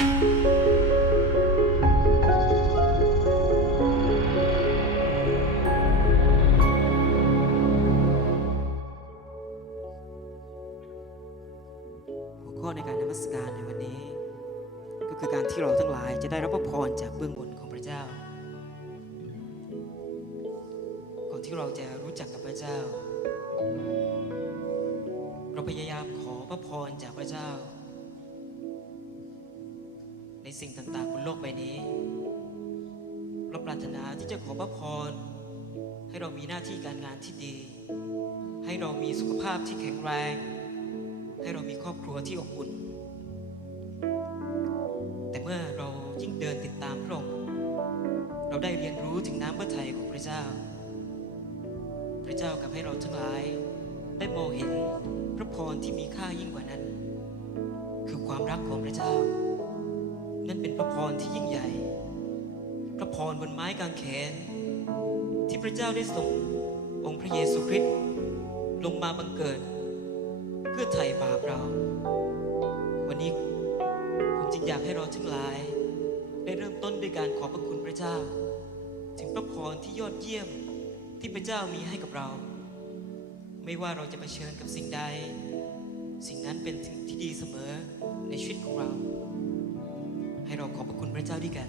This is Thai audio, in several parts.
หัวข้อในการนมัสการในวันนี้ ก็คือการที่เราทั้งหลายจะได้รับพระพรจากเบื้องบนของพระเจ้า ก่อนที่เราจะรู้จักกับพระเจ้า เราพยายามขอพระพรจากพระเจ้า สิ่งต่างๆ บนโลกใบนี้เราปรารถนาที่จะขอพระพร ให้เรามีหน้าที่การงานที่ดี ให้เรามีสุขภาพที่แข็งแรง ให้เรามีครอบครัวที่อบอุ่น แต่เมื่อเรายิ่งเดินติดตามพระองค์เราได้เรียนรู้ถึงน้ำพระทัยของพระเจ้า พระเจ้ากับให้เราทั้งหลาย ได้มองเห็นพระพรที่มีค่ายิ่งกว่านั้น คือความรักของพระเจ้า ระพรที่ยิ่งใหญ่ พระพรบนไม้กางเขน ที่พระเจ้าได้ส่งองค์พระเยซูคริสต์ลงมาบังเกิด เพื่อไถ่บาปเรา วันนี้ผมจึงอยากให้เราทั้งหลาย ได้เริ่มต้นด้วยการขอบพระคุณพระเจ้า ถึงพระพรที่ยอดเยี่ยมที่พระเจ้ามีให้กับเรา ไม่ว่าเราจะเผชิญกับสิ่งใด สิ่งนั้นเป็นสิ่งที่ดีเสมอในชีวิตของเรา ให้เราขอบพระคุณพระเจ้าด้วยกัน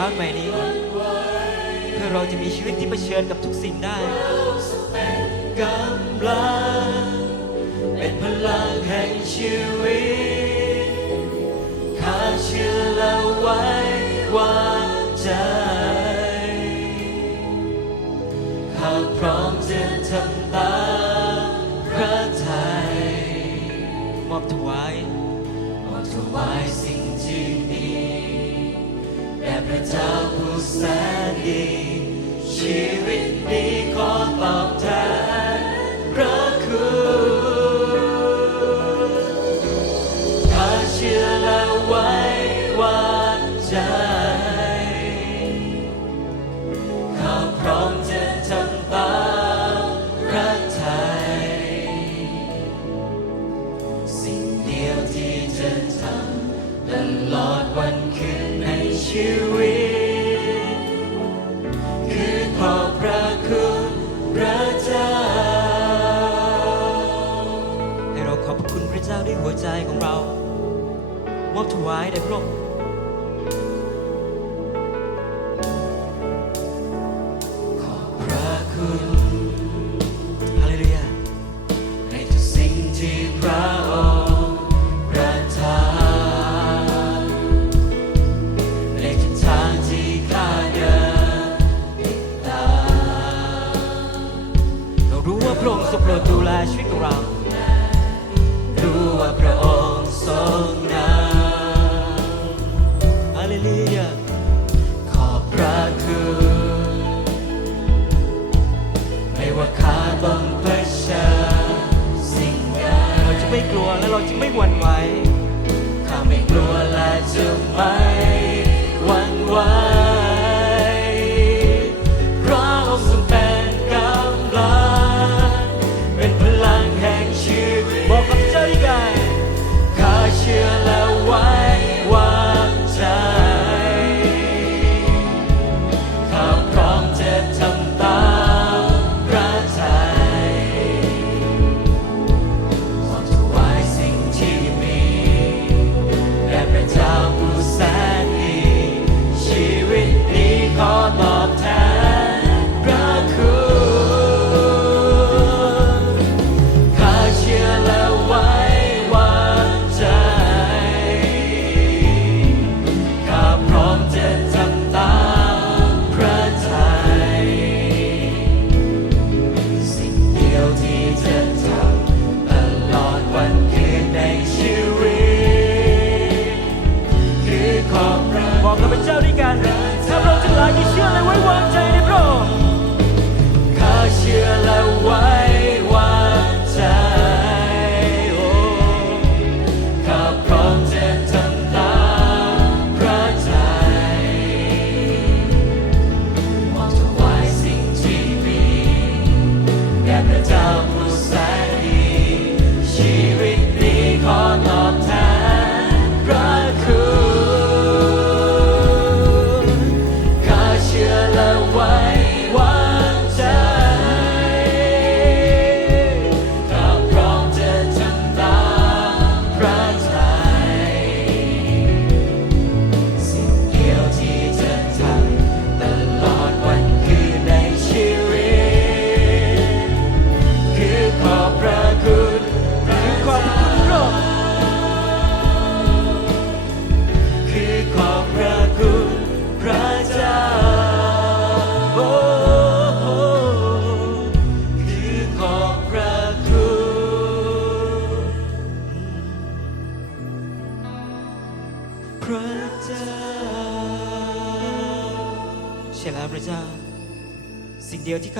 ช้าใหม่นี้ เพื่อเราจะมีชีวิตที่เผชิญกับทุกสิ่งได้กำลังเป็นพลังแห่งชีวิตข้าเชื่อและไว้วางใจข้าพร้อมจะทำตามพระทัยมอบถวายมอบถวาย เจ้าผู้แสนดี ชีวิตนี้ขอตอบแทน ไม่กลัวและเราจะไม่หวั่นไหวข้าไม่กลัวและจะไม่หวั่นไหว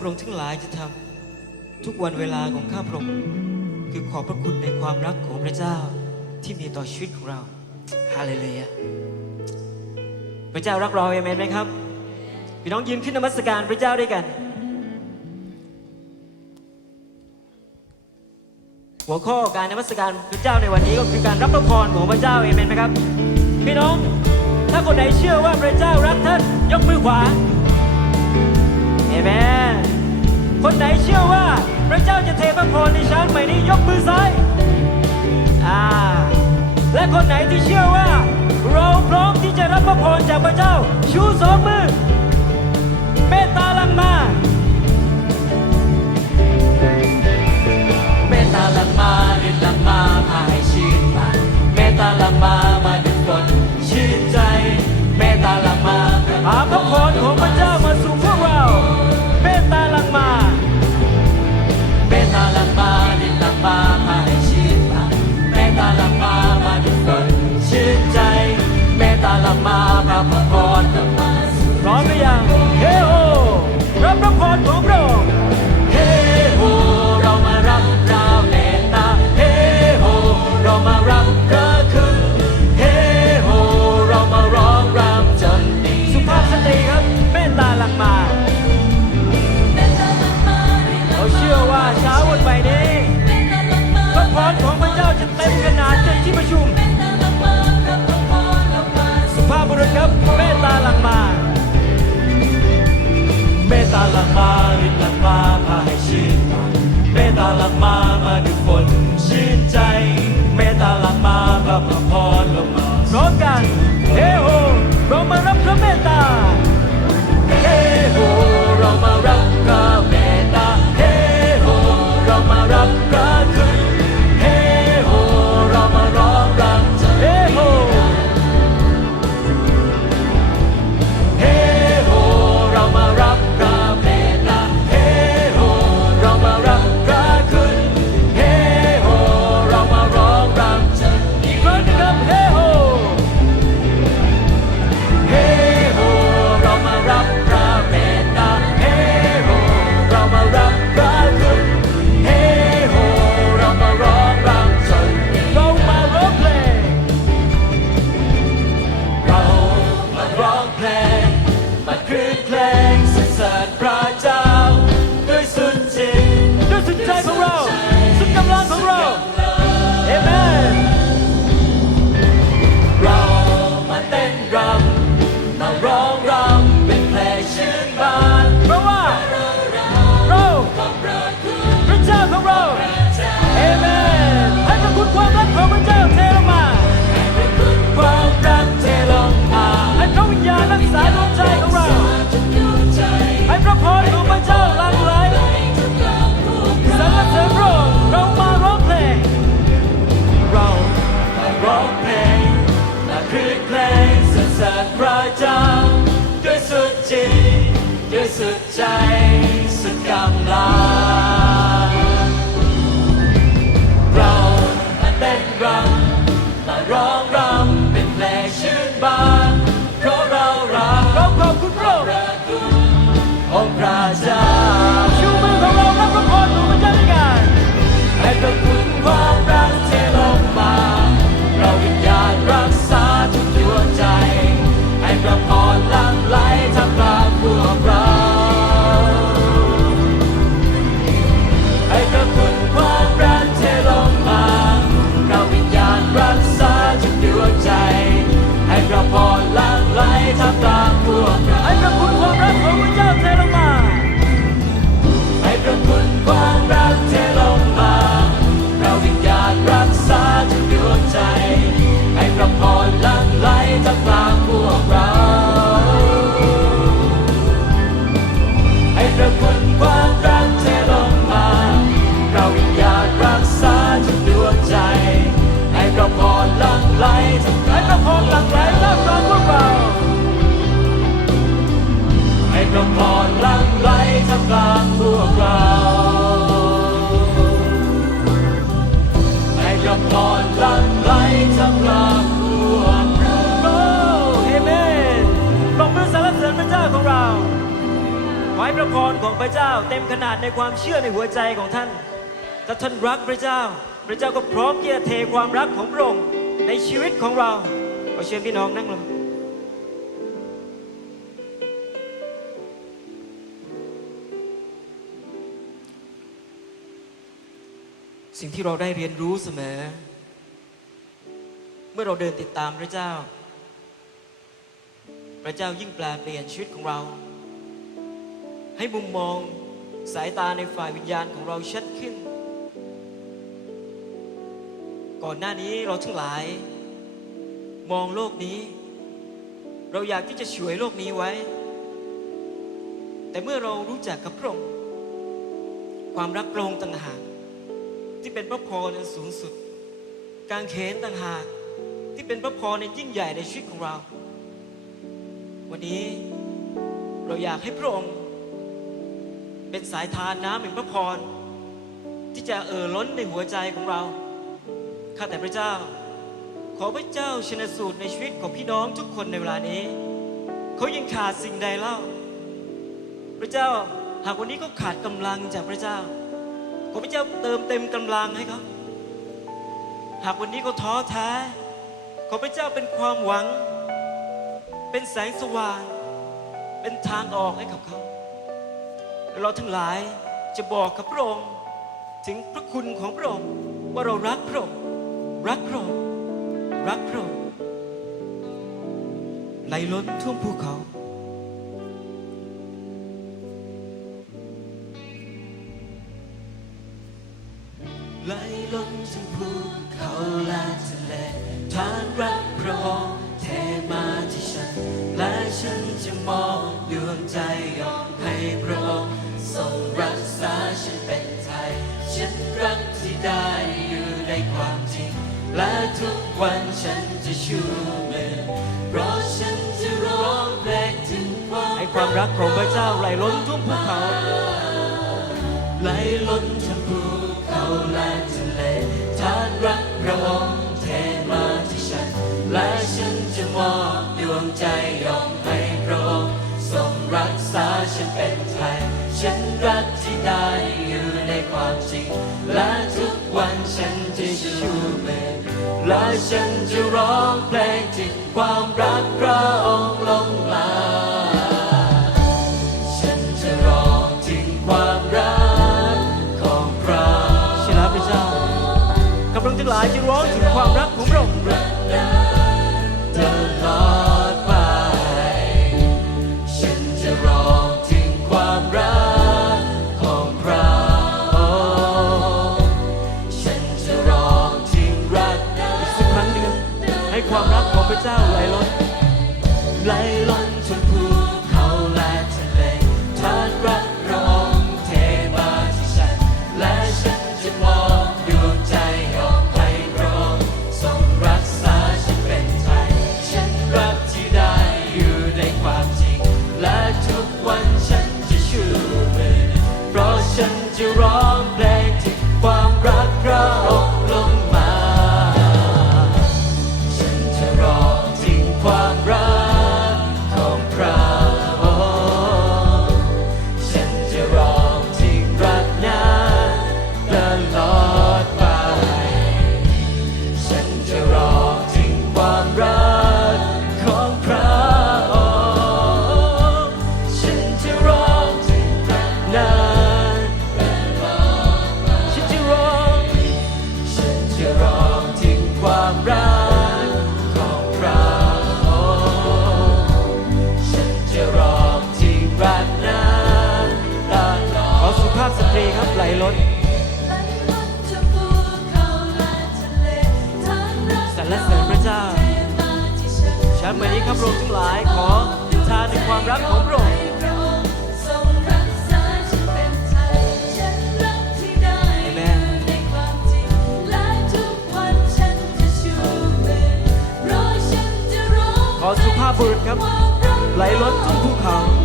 พระองค์ทั้งหลายจะทำทุกวันเวลาของข้าพระองค์คือขอบพระคุณในความรักของพระเจ้าที่มีต่อชีวิตของเราฮาเลลูยาพระเจ้ารักเราเอเมนไหมครับพี่น้องยืนขึ้นนมัสการพระเจ้าด้วยกัน หัวข้อการนมัสการพระเจ้าในวันนี้ก็คือการรับพระพรของพระเจ้าเอเมนไหมครับ พี่น้องถ้าคนไหนเชื่อว่าพระเจ้ารักท่านยกมือขวา มคนไหนเชื่อว่าพระเจ้าจะเทพระพรในช้างใหม่นี้ยกมือซ้ายอ่าและคนไหนที่เชื่อว่า เราพร้อมที่จะรับพระพรจากพระเจ้าชูสองมือ พระเจ้า เต็มขนาดในความเชื่อในหัวใจของท่านถ้าท่านรักพระเจ้า พระเจ้าก็พร้อมที่จะเทความรักของพระองค์ในชีวิตของเราขอเชิญพี่น้องนั่งลงสิ่งที่เราได้เรียนรู้เสมอ เมื่อเราเดินติดตามพระเจ้า พระเจ้ายิ่งแปลเปลี่ยนชีวิตของเรา ให้มุมมองสายตาในฝ่ายวิญญาณของเราชัดขึ้น ก่อนหน้านี้เราทั้งหลาย มองโลกนี้ เราอยากที่จะช่วยโลกนี้ไว้ แต่เมื่อเรารู้จักกับพระองค์ความรักพระองค์ต่างหากที่เป็นพระพรอันสูงสุด การเขนต่างหากที่เป็นพระพรในยิ่งใหญ่ในชีวิตของเรา วันนี้เราอยากให้พระองค์ เป็นสายทานน้ำแห่งพระพร ที่จะเอ่อล้นในหัวใจของเรา ข้าแต่พระเจ้า ขอพระเจ้าชนสูตรในชีวิตของพี่น้องทุกคนในเวลานี้ เขายังขาดสิ่งใดเล่า พระเจ้าหากวันนี้เขาขาดกำลังจากพระเจ้า ขอพระเจ้าเติมเต็มกำลังให้เขาหากวันนี้เขาท้อแท้ ขอพระเจ้าเป็นความหวัง เป็นแสงสว่าง เป็นทางออกให้กับเขา และเราทั้งหลายจะบอกกับพระองค์ถึงพระคุณของพระองค์ว่าเรารักพระองค์รักพระองค์รักพระองค์ไหลล้นท่วมภูเขา ยอมให้พระองค์ทรงรักษาฉันเป็นไทย ฉันรักที่ได้อยู่ในความจริง และทุกวันฉันจะชูมือเพราะฉันจะร้องเพลงถึงความให้ความรักของพระเจ้าไหลล้นท่วมภูเขา ไหลล้นทั้งภูเขาและทะเลทานรักพระองค์ ฉันรักที่ได้อยู่ในความจริง และทุกวันฉันจะชูมือและฉันจะร้องเพลงถึงความรักพระองค์ลงมา ฉันจะร้องถึงความรักของพระช่แล้วพระเจ้าข้าพเจ้าทั้งหลายจะร้อง messenger พระองค์ทั้งหลายขอทานในความรักของพระองค์ขอสุภาพบุรุษครับ ไหลล้นทุ่งภูเขา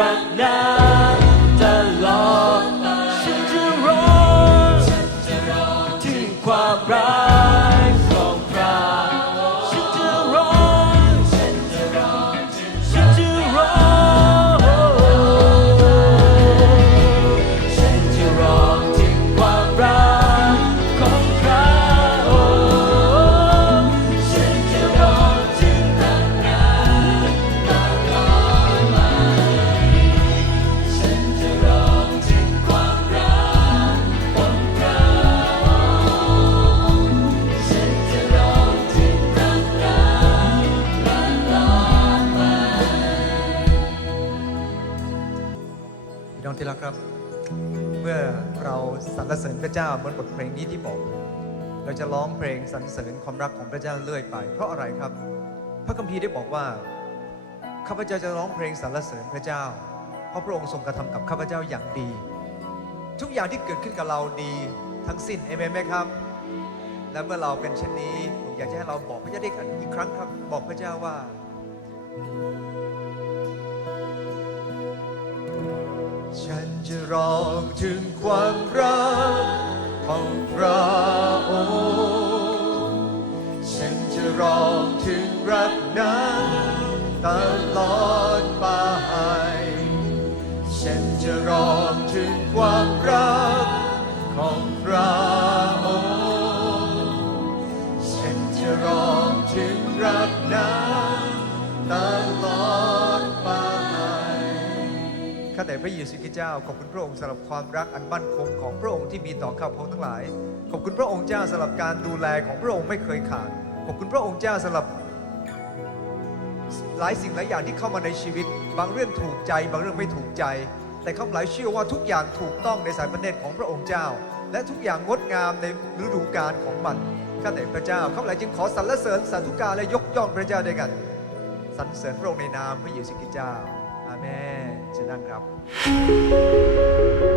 จึง ราสรรเสริญพระเจ้าเหมือนบทเพลงนี้ที่บอก เราจะร้องเพลงสรรเสริญความรักของพระเจ้าเรื่อยไป เพราะอะไรครับ พระคัมภีร์ได้บอกว่าข้าพเจ้าจะร้องเพลงสรรเสริญพระเจ้า เพราะพระองค์ทรงกระทำกับข้าพเจ้าอย่างดี ทุกอย่างที่เกิดขึ้นกับเราดีทั้งสิ้นเอเมนไหมครับ และเมื่อเราเป็นเช่นนี้ผมอยากจะให้เราบอกพระเจ้าได้อีกครั้งครับ บอกพระเจ้าว่า รองถึงความรักของพระองค์ฉันจะรองถึงรักนั้นตาม พระเยซูคริสต์เจ้า ขอบคุณพระองค์สำหรับความรักอันมั่นคงของพระองค์ที่มีต่อข้าพงทั้งหลาย ขอบคุณพระองค์เจ้าสำหรับการดูแลของพระองค์ไม่เคยขาด ขอบคุณพระองค์เจ้าสำหรับหลายสิ่งหลายอย่างที่เข้ามาในชีวิต บางเรื่องถูกใจ บางเรื่องไม่ถูกใจ แต่ข้าพเจ้าเชื่อว่าทุกอย่างถูกต้องในสายพระเนตรของพระองค์เจ้า และทุกอย่างงดงามในฤดูกาลของมันข้าแต่พระเจ้าข้าพเจ้าจึงขอสรรเสริญสาธุการและยกย่องพระเจ้าด้วยกันสรรเสริญพระองค์ในนามพระเยซูคริสต์เจ้าอาเมน เชิญนั่งครับ